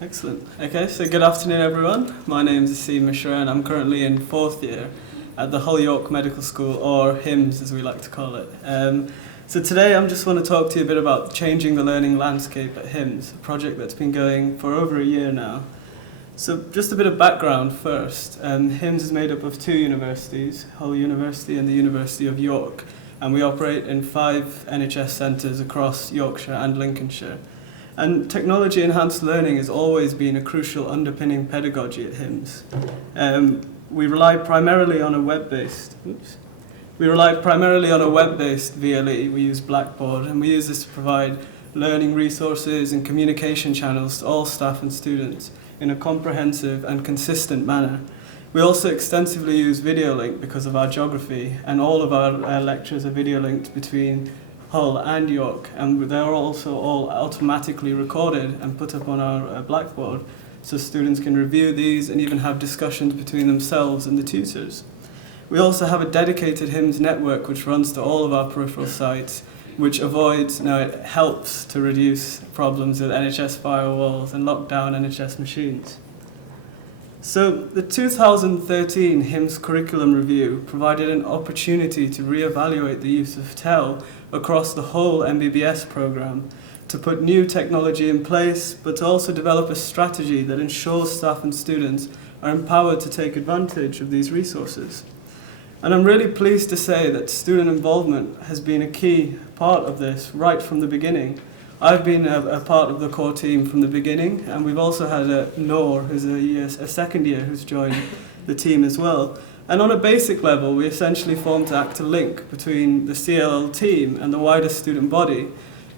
Excellent. Okay, so good afternoon everyone. My name is Asim Mishra and I'm currently in 4th year at the Hull York Medical School, or HYMS as we like to call it. So today I just want to talk to you a bit about changing the learning landscape at HYMS, a project that's been going for over a year now. So just a bit of background first. HYMS is made up of 2 universities, Hull University and the University of York, and we operate in 5 NHS centres across Yorkshire and Lincolnshire. And technology-enhanced learning has always been a crucial underpinning pedagogy at HYMS. We rely primarily on a web-based VLE. We use Blackboard, and we use this to provide learning resources and communication channels to all staff and students in a comprehensive and consistent manner. We also extensively use video link because of our geography, and all of our lectures are video linked between Hull and York, and they're also all automatically recorded and put up on our Blackboard, so students can review these and even have discussions between themselves and the tutors. We also have a dedicated HYMS network which runs to all of our peripheral sites, which it helps to reduce problems with NHS firewalls and lock down NHS machines. So the 2013 HYMS curriculum review provided an opportunity to re-evaluate the use of TEL across the whole MBBS programme, to put new technology in place, but to also develop a strategy that ensures staff and students are empowered to take advantage of these resources. And I'm really pleased to say that student involvement has been a key part of this right from the beginning. I've been a part of the core team from the beginning, and we've also had Noor, who's a second year, who's joined the team as well. And on a basic level, we essentially formed to act a link between the CLL team and the wider student body,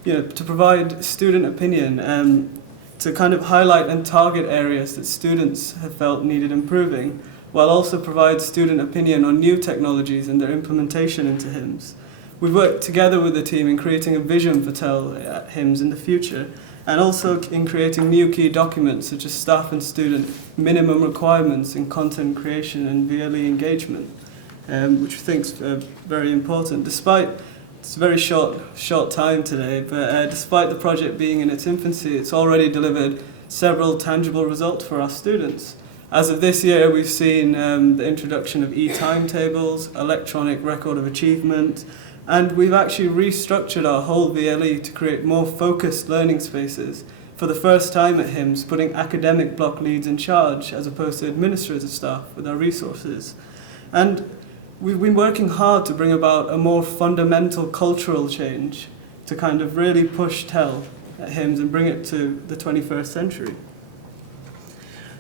to provide student opinion and to kind of highlight and target areas that students have felt needed improving, while also provide student opinion on new technologies and their implementation into HYMS. We've worked together with the team in creating a vision for TEL at HYMS in the future, and also in creating new key documents such as staff and student minimum requirements in content creation and VLE engagement, which we think is very important. It's a very short time today, but despite the project being in its infancy, it's already delivered several tangible results for our students. As of this year, we've seen the introduction of e-timetables, electronic record of achievement, and we've actually restructured our whole VLE to create more focused learning spaces for the first time at HYMS, putting academic block leads in charge as opposed to administrative staff with our resources. And we've been working hard to bring about a more fundamental cultural change to kind of really push TEL at HYMS and bring it to the 21st century.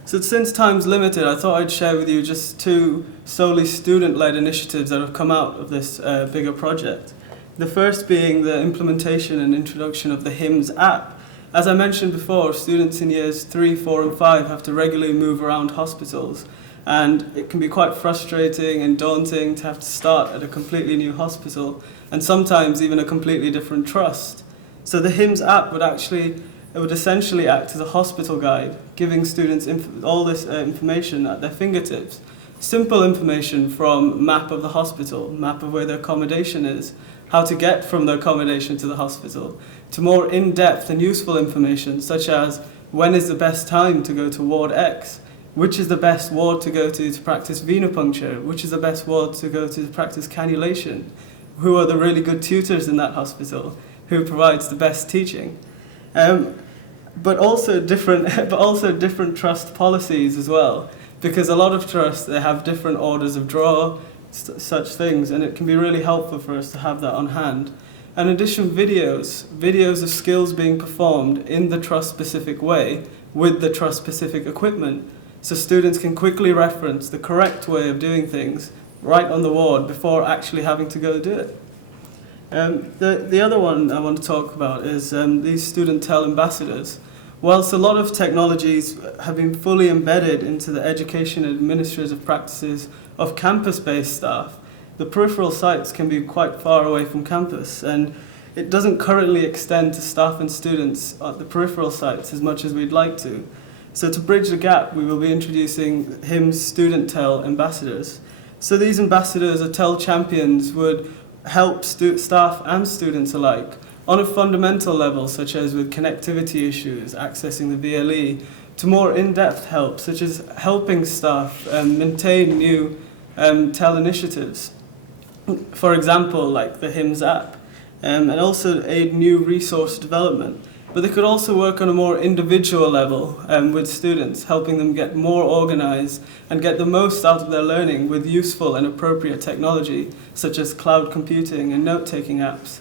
So since time's limited, I thought I'd share with you just 2 solely student-led initiatives that have come out of this bigger project. The first being the implementation and introduction of the HYMS app. As I mentioned before, students in years 3, 4 and 5 have to regularly move around hospitals, and it can be quite frustrating and daunting to have to start at a completely new hospital and sometimes even a completely different trust. So the HYMS app would essentially act as a hospital guide, giving students all this information at their fingertips. Simple information from map of the hospital, map of where the accommodation is, how to get from the accommodation to the hospital, to more in-depth and useful information such as when is the best time to go to ward X, which is the best ward to go to practice venipuncture, which is the best ward to go to practice cannulation, who are the really good tutors in that hospital, who provides the best teaching. But also different trust policies as well, because a lot of trusts, they have different orders of draw, such things, and it can be really helpful for us to have that on hand. In addition, videos of skills being performed in the trust-specific way with the trust-specific equipment, so students can quickly reference the correct way of doing things right on the ward before actually having to go do it. The other one I want to talk about is these student TEL ambassadors. Whilst a lot of technologies have been fully embedded into the education and administrative practices of campus-based staff, the peripheral sites can be quite far away from campus, and it doesn't currently extend to staff and students at the peripheral sites as much as we'd like to. So to bridge the gap, we will be introducing HYMS Student TEL ambassadors. So these ambassadors or TEL champions would help staff and students alike on a fundamental level, such as with connectivity issues, accessing the VLE, to more in-depth help, such as helping staff maintain new TEL initiatives. For example, like the HYMS app, and also aid new resource development. But they could also work on a more individual level with students, helping them get more organised and get the most out of their learning with useful and appropriate technology, such as cloud computing and note-taking apps.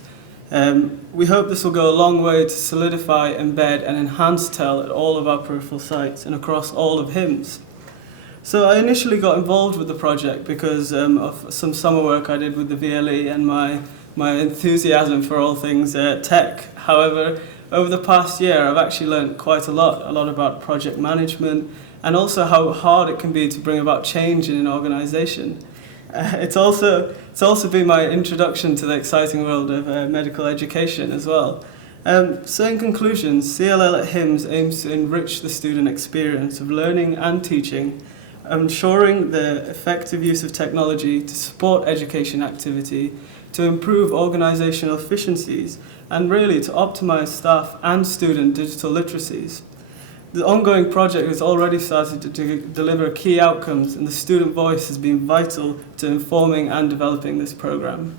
We hope this will go a long way to solidify, embed and enhance TEL at all of our peripheral sites and across all of HYMS. So I initially got involved with the project because of some summer work I did with the VLE and my enthusiasm for all things tech. However, over the past year I've actually learned quite a lot about project management and also how hard it can be to bring about change in an organisation. It's also been my introduction to the exciting world of medical education as well. So in conclusion, CLL at HYMS aims to enrich the student experience of learning and teaching, ensuring the effective use of technology to support education activity, to improve organisational efficiencies, and really to optimise staff and student digital literacies. The ongoing project has already started to deliver key outcomes, and the student voice has been vital to informing and developing this programme.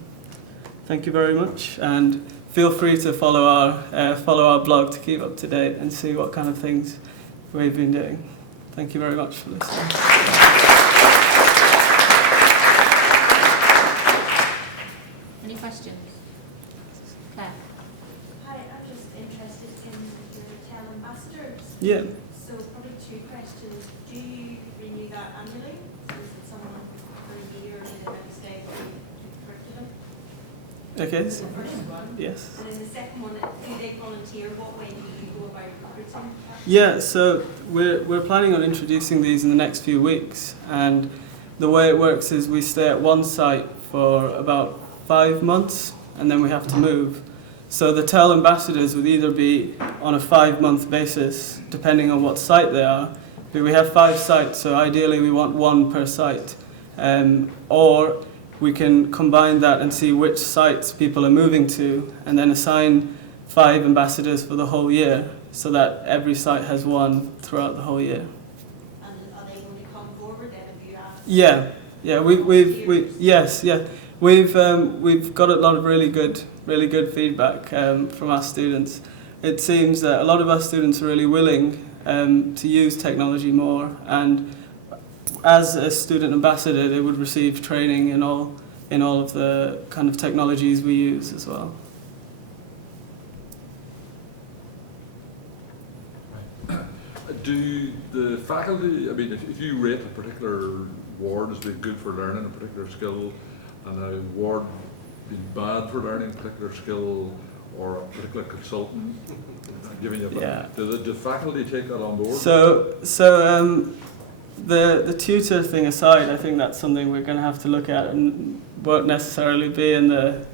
Thank you very much, and feel free to follow our blog to keep up to date and see what kind of things we've been doing. Thank you very much for listening. Any questions? Claire? Hi, I'm just interested in your TEL ambassadors. Yeah. So probably two questions. Do you renew that annually? So is it someone for a year and then maybe stay through curriculum? Okay. That's the first one. Yes. And then the second one, do they volunteer? What way do you go about recruiting? Yeah, so we're planning on introducing these in the next few weeks, and the way it works is we stay at one site for about 5 months and then we have to move. So the TEL ambassadors would either be on a 5-month basis, depending on what site they are, but we have 5 sites, so ideally we want 1 per site. Or we can combine that and see which sites people are moving to and then assign 5 ambassadors for the whole year, so that every site has 1 throughout the whole year. And are they going to come forward then if you ask? Yeah. We've got a lot of really good feedback from our students. It seems that a lot of our students are really willing to use technology more, and as a student ambassador, they would receive training in all of the kind of technologies we use as well. Do the faculty, I mean, if you rate a particular ward as being good for learning a particular skill, and a ward being bad for learning a particular skill, or a particular consultant giving you do the faculty take that on board? The tutor thing aside, I think that's something we're going to have to look at and won't necessarily be in the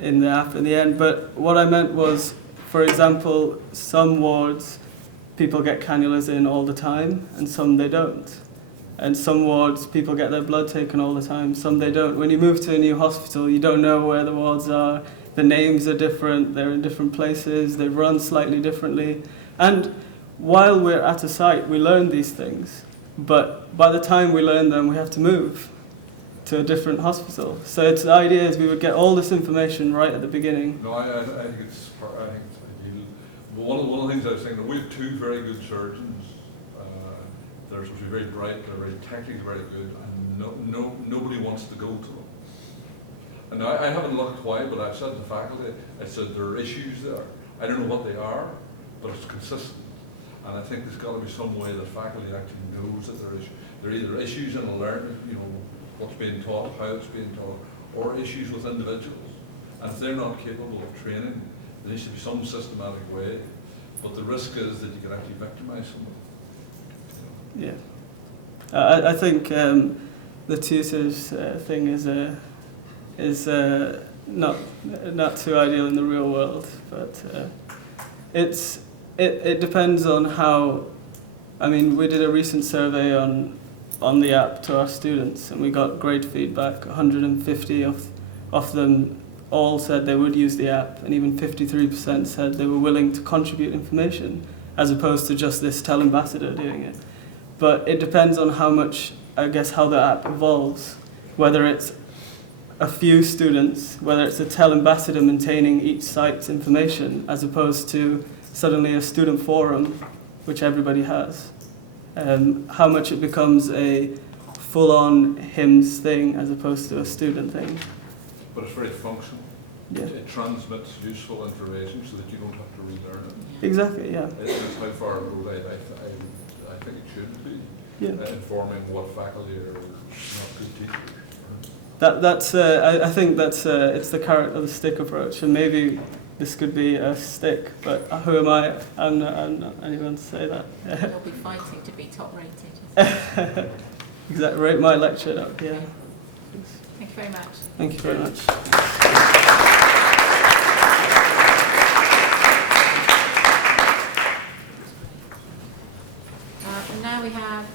app in the end. But what I meant was, for example, some wards people get cannulas in all the time and some they don't. And some wards people get their blood taken all the time, some they don't. When you move to a new hospital, you don't know where the wards are. The names are different, they're in different places, they run slightly differently. And while we're at a site, we learn these things. But by the time we learn them, we have to move to a different hospital. So the idea is we would get all this information right at the beginning. No, I think it's ideal. But one of the things I was thinking, we have 2 very good surgeons. They're supposed to be very bright, they're very technically very good, and nobody wants to go to them. And I haven't looked why, but I've said to the faculty, I said there are issues there. I don't know what they are, but it's consistent. And I think there's got to be some way that faculty actually knows that there are either issues in the learning, what's being taught, how it's being taught, or issues with individuals. And if they're not capable of training, there needs to be some systematic way. But the risk is that you can actually victimize someone. Yeah, I think the tutors thing is not too ideal in the real world, but it depends on how. I mean, we did a recent survey on the app to our students, and we got great feedback. 150 of them all said they would use the app, and even 53% said they were willing to contribute information, as opposed to just this tell ambassador doing it. But it depends on how much, I guess, how the app evolves, whether it's a few students, whether it's a tell ambassador maintaining each site's information, as opposed to suddenly a student forum, which everybody has. How much it becomes a full-on HYMS thing as opposed to a student thing. But it's very functional. Yeah. It transmits useful information so that you don't have to relearn it. Exactly, yeah. It's how far it goes. I think it should be Yeah. informing what faculty are not good teachers. I think that's it's the carrot or the stick approach, and maybe this could be a stick, but who am I? I'm not anyone to say that. You'll be fighting to be top rated. Exactly, rate my lecture up, yeah. Thank you very much. Thank you very much. And now we have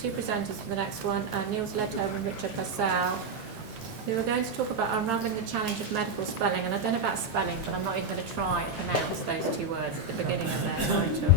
two presenters for the next one, Niels Ledhoven and Richard Purcell, who are going to talk about unravelling the challenge of medical spelling. And I don't know about spelling, but I'm not even going to try and pronounce those two words at the beginning of their title.